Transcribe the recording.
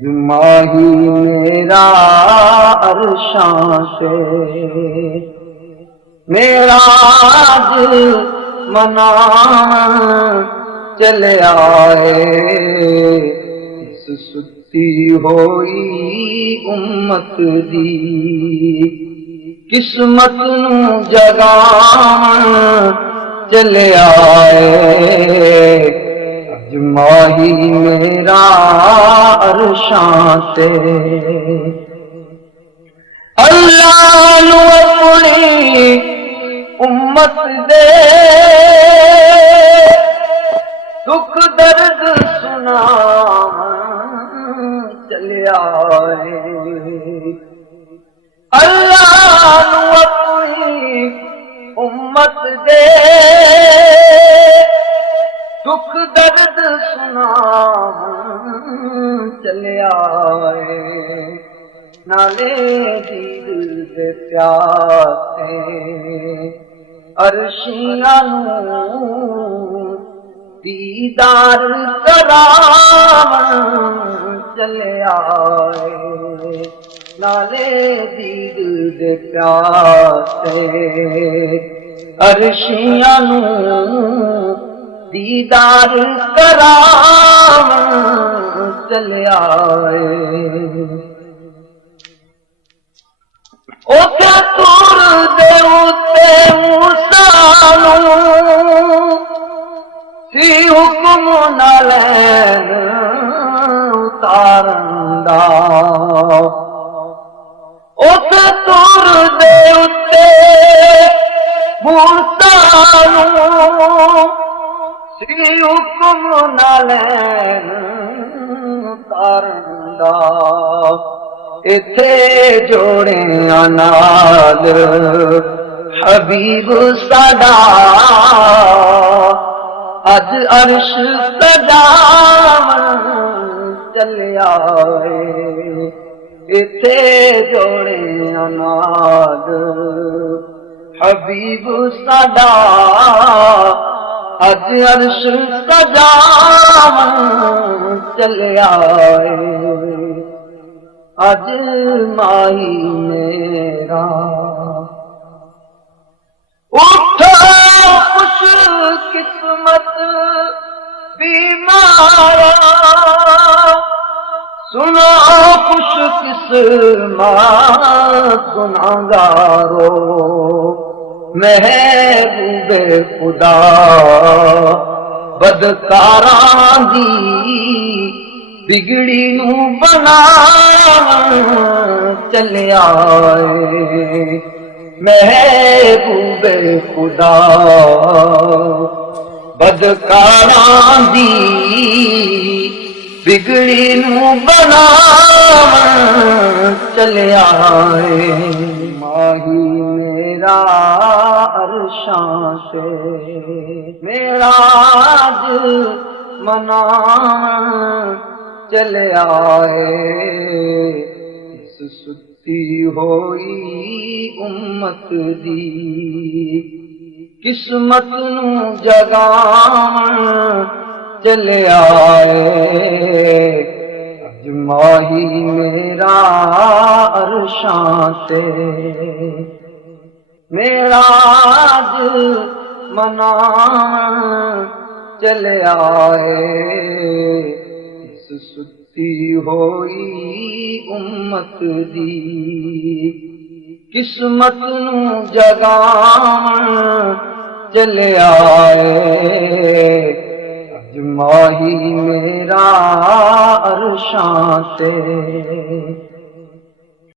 माही मेरा अरशां से मेराज मना चले आए। इस सुती होई उम्मत दी किस्मत नू जगावन चले आए। माही मेरा अरशां से अल्लाह नू अपनी उम्मत दे दुख दर्द सुनावन चले आए। अल्लाह नू अपनी उम्मत दे दुख दर्द सुनावन चले आए। नाले दीद दे प्यासे अरशियां नू दीदार करावन चले आए। नाले दीद दे प्यासे अरशियां नू दीदार करावन चले आए। ओ क्या तुर दे उत्ते मूसा नू सी हुक्म नालैन उतारन दा। ओ क्या तुर दे उत्ते मूसा नू सी हुक्म नालैन उतारन दा। इथे जोड़ियां नाल हबीब साडा अज अर्श सजावन चले आए। इथे जोड़ियां नाल हबीब साडा अज अर्श सजावन चले आए। अज माही मेरा उठो खुश किस्मत बीमारा सुनो खुश किस्मत गुनाहगारो। महबूबे खुदा बदकारां दी बिगड़ी नू बनावन चले आए। महबूबे खुदा बदकारां दी बिगड़ी नू बनावन चले आए। माही मेरा अरशां से मेराज मनावन चले आए। इस सुती होई उम्मत दी किस्मत नू जगावन चले आए। अज माही मेरा अरशां से मेराज मनावन चले आए। इस सुती होई उम्मत दी किस्मत नू जगावन चले आए। अज माही मेरा अरशां से